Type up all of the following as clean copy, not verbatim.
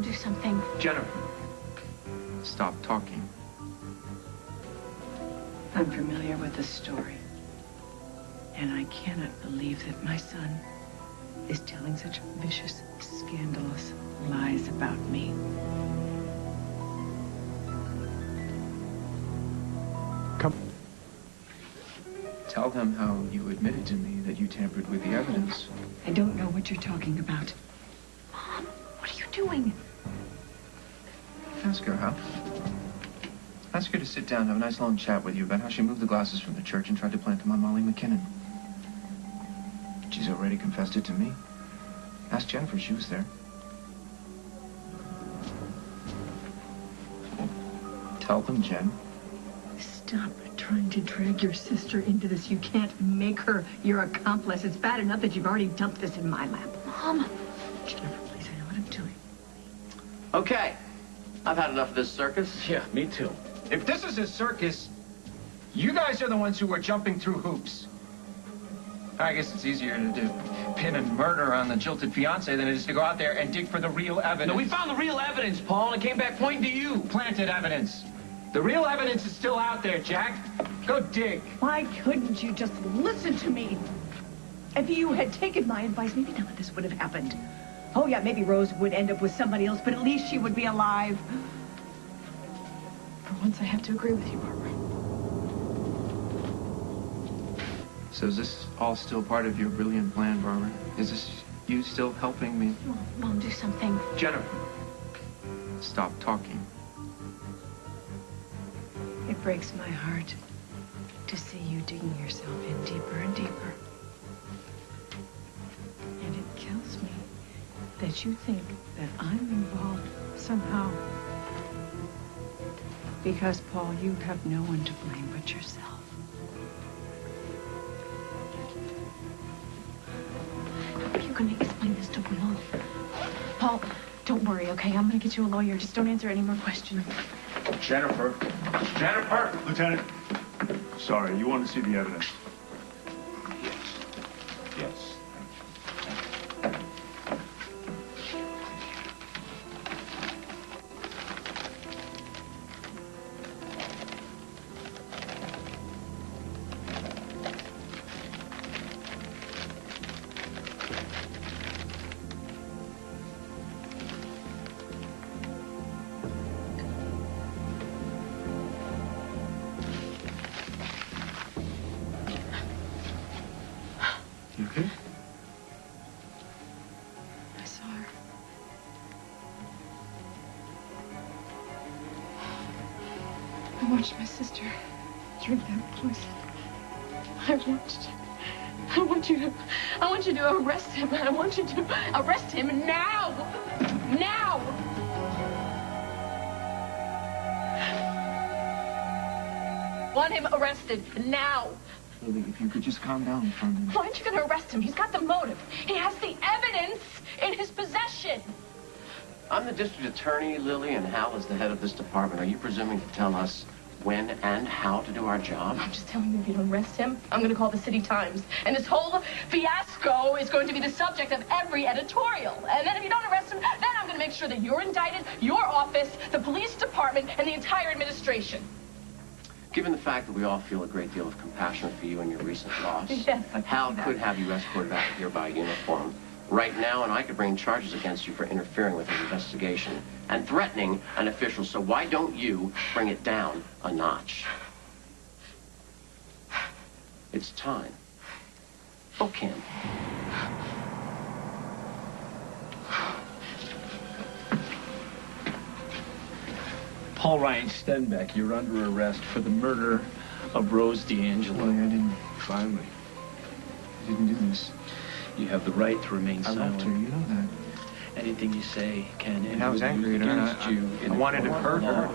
Mom, do something. Jennifer, stop talking. I'm familiar with the story. And I cannot believe that my son is telling such vicious, scandalous lies about me. Come. Tell them how you admitted to me that you tampered with the evidence. I don't know what you're talking about. Mom, what are you doing? Ask her how. Ask her to sit down, have a nice long chat with you about how she moved the glasses from the church and tried to plant them on Molly McKinnon. She's already confessed it to me. Ask Jennifer, she was there. Tell them, Jen. Stop trying to drag your sister into this. You can't make her your accomplice. It's bad enough that you've already dumped this in my lap. Mom. Jennifer, please, I know what I'm doing. Okay. I've had enough of this circus. Yeah, me too. If this is a circus, you guys are the ones who are jumping through hoops. I guess it's easier to pin a murder on the jilted fiancé than it is to go out there and dig for the real evidence. No, we found the real evidence, Paul, and it came back pointing to you. Planted evidence. The real evidence is still out there, Jack. Go dig. Why couldn't you just listen to me? If you had taken my advice, maybe none of this would have happened. Oh, yeah, maybe Rose would end up with somebody else, but at least she would be alive. For once, I have to agree with you, Barbara. So is this all still part of your brilliant plan, Barbara? Is this you still helping me? Mom, do something. Jennifer, stop talking. It breaks my heart to see you digging yourself in deeper and deeper. And it kills me that you think that I'm involved somehow. Because, Paul, you have no one to blame but yourself. How are you going to explain this to Will? Paul, don't worry, okay? I'm going to get you a lawyer. Just don't answer any more questions. Jennifer. Jennifer! Lieutenant, sorry, you want to see the evidence? Yes. You okay? I saw her. I watched my sister drink that poison. I want you to arrest him. I want you to arrest him now. Now. Want him arrested now. Lily, if you could just calm down for a minute. Why aren't you going to arrest him? He's got the motive. He has the evidence in his possession. I'm the district attorney, Lily, and Hal is the head of this department. Are you presuming to tell us when and how to do our job? I'm just telling you, if you don't arrest him, I'm going to call the City Times. And this whole fiasco is going to be the subject of every editorial. And then if you don't arrest him, then I'm going to make sure that you're indicted, your office, the police department, and the entire administration. Given the fact that we all feel a great deal of compassion for you and your recent loss, Yes, I can Hal see that. could have you escorted out of here by uniform right now, and I could bring charges against you for interfering with his investigation and threatening an official. So why don't you bring it down a notch? It's time. Book him. Paul Ryan Stenbeck, you're under arrest for the murder of Rose D'Angelo. Lily, I didn't. Finally. I didn't do this. You have the right to remain I silent. loved her, you know that. Anything you say can And I was angry at her. against you. I wanted to hurt her.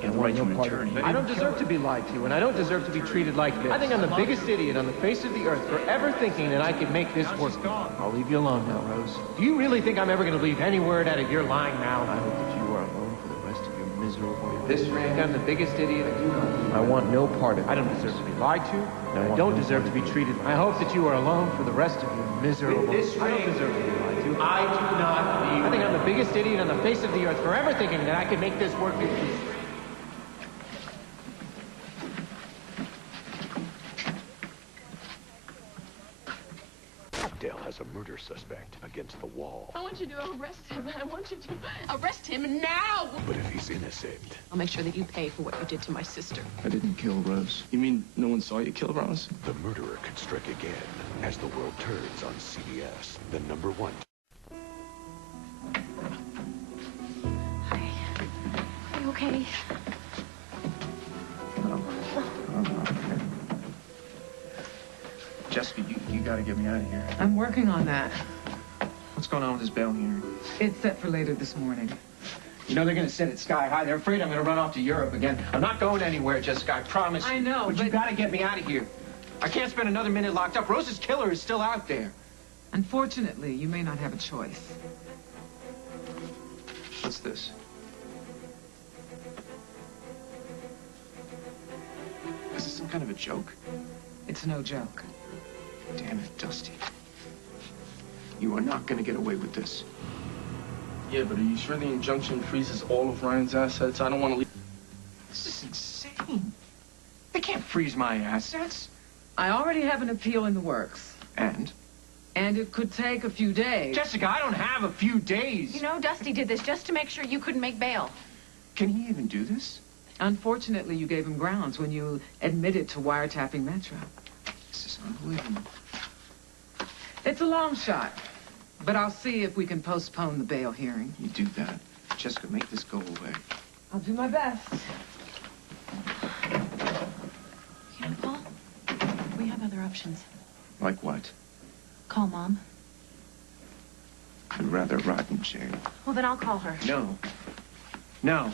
You have the right to an attorney. I don't deserve to be lied to, and I don't deserve to be treated like this. I think I'm the biggest idiot on the face of the earth for ever thinking that I could make this work. I'll leave you alone now, Rose. Do you really think I'm ever going to believe any word out of your lying mouth? I hope that you are alone for the rest of your miserable life. This ring, I'm the biggest idiot. I do not. I want no part of it. I don't deserve to be lied to, and I don't deserve to be treated. I hope that you are alone for the rest of your miserable life. I don't deserve to be lied to. you, I do not believe. I think I'm the biggest idiot on the face of the earth, forever thinking that I can make this work. Dale has a murder suspect against the wall. I want you to arrest him. I want you to arrest him now. But if he's innocent... I'll make sure that you pay for what you did to my sister. I didn't kill Rose. You mean no one saw you kill Rose? The murderer could strike again as the world turns on CBS, the #1. Hi. Are you okay? No. I'm not okay. Jessica, you gotta get me out of here. I'm working on that. What's going on with this bail hearing? It's set for later this morning. You know they're going to set it sky high. They're afraid I'm going to run off to Europe again. I'm not going anywhere, Jessica, I promise. I know, but you got to get me out of here. I can't spend another minute locked up. Rose's killer is still out there. Unfortunately, you may not have a choice. What's this? Is this some kind of a joke? It's no joke. Damn it, Dusty. You are not going to get away with this. Yeah, but are you sure the injunction freezes all of Ryan's assets? I don't want to leave. This is insane. They can't freeze my assets. I already have an appeal in the works. And? And it could take a few days. Jessica, I don't have a few days. You know, Dusty did this just to make sure you couldn't make bail. Can he even do this? Unfortunately, you gave him grounds when you admitted to wiretapping Metro. This is unbelievable. It's a long shot, but I'll see if we can postpone the bail hearing. You do that. Jessica, make this go away. I'll do my best. You know, Paul, we have other options. Like what? Call Mom. I'd rather rot in jail. Well, then I'll call her. No. No.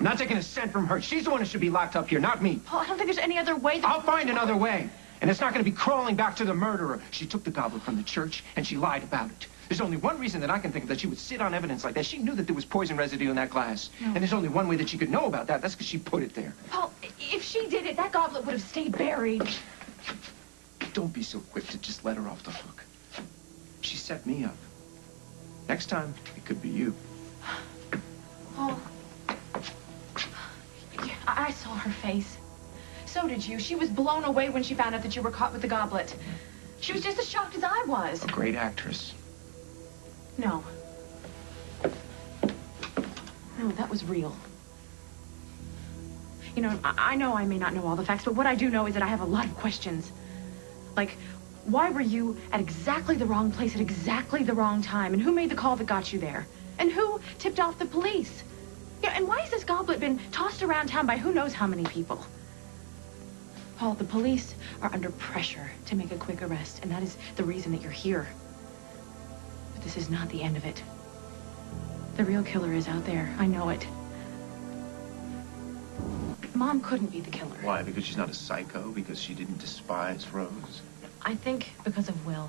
I'm not taking a cent from her. She's the one who should be locked up here, not me. Paul, I don't think there's any other way that... I'll find another way. And it's not going to be crawling back to the murderer. She took the goblet from the church, and she lied about it. There's only one reason that I can think of that she would sit on evidence like that. She knew that there was poison residue in that glass. No. And there's only one way that she could know about that. That's because she put it there. Paul, if she did it, that goblet would have stayed buried. Don't be so quick to just let her off the hook. She set me up. Next time, it could be you. Paul, I saw her face. So did you. She was blown away when she found out that you were caught with the goblet. She was just as shocked as I was. A great actress. No. No, that was real. You know, I know I may not know all the facts, but what I do know is that I have a lot of questions. Like, why were you at exactly the wrong place at exactly the wrong time? And who made the call that got you there? And who tipped off the police? Yeah, and why has this goblet been tossed around town by who knows how many people? Paul, the police are under pressure to make a quick arrest, and that is the reason that you're here. But this is not the end of it. The real killer is out there. I know it. Mom couldn't be the killer. Why? Because she's not a psycho? Because she didn't despise Rose? I think because of Will.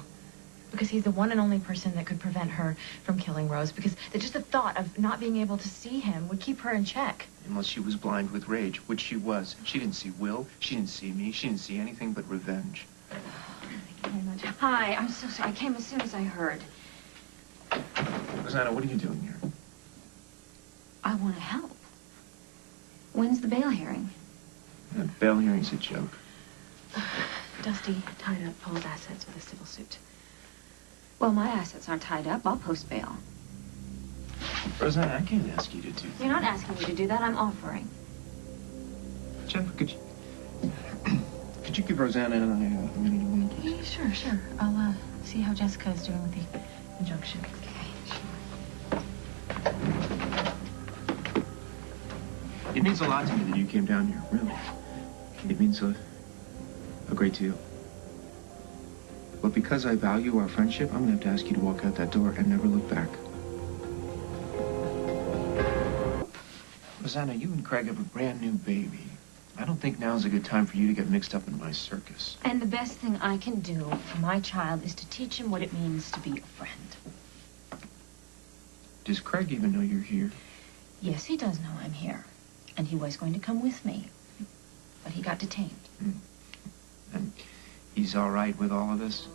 Because he's the one and only person that could prevent her from killing Rose. Because just the thought of not being able to see him would keep her in check. Unless she was blind with rage, which she was. She didn't see Will. She didn't see me. She didn't see anything but revenge. Thank you very much. Hi, I'm so sorry. I came as soon as I heard. Rosanna, what are you doing here? I want to help. When's the bail hearing? The bail hearing's a joke. Dusty tied up Paul's assets with a civil suit. Well, my assets aren't tied up. I'll post bail. Rosanna, I can't ask you to do that. You're not asking me to do that. I'm offering. Jennifer, could you give Rosanna and I a minute alone? Yeah, sure. I'll see how Jessica is doing with the injunction. Okay, It means a lot to me that you came down here, really. It means a great deal. But because I value our friendship, I'm gonna have to ask you to walk out that door and never look back. Rosanna, you and Craig have a brand new baby. I don't think now's a good time for you to get mixed up in my circus. And the best thing I can do for my child is to teach him what it means to be a friend. Does Craig even know you're here? Yes, he does know I'm here. And he was going to come with me. But he got detained. And he's all right with all of this?